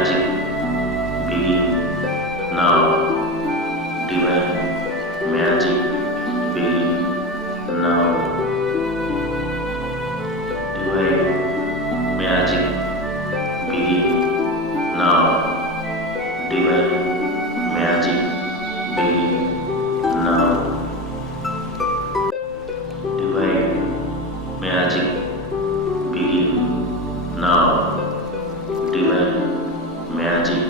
magic begin now. Divine magic begin now. Divine magic begin now. Divine magic begin now. Divine magic begin now. Divine magic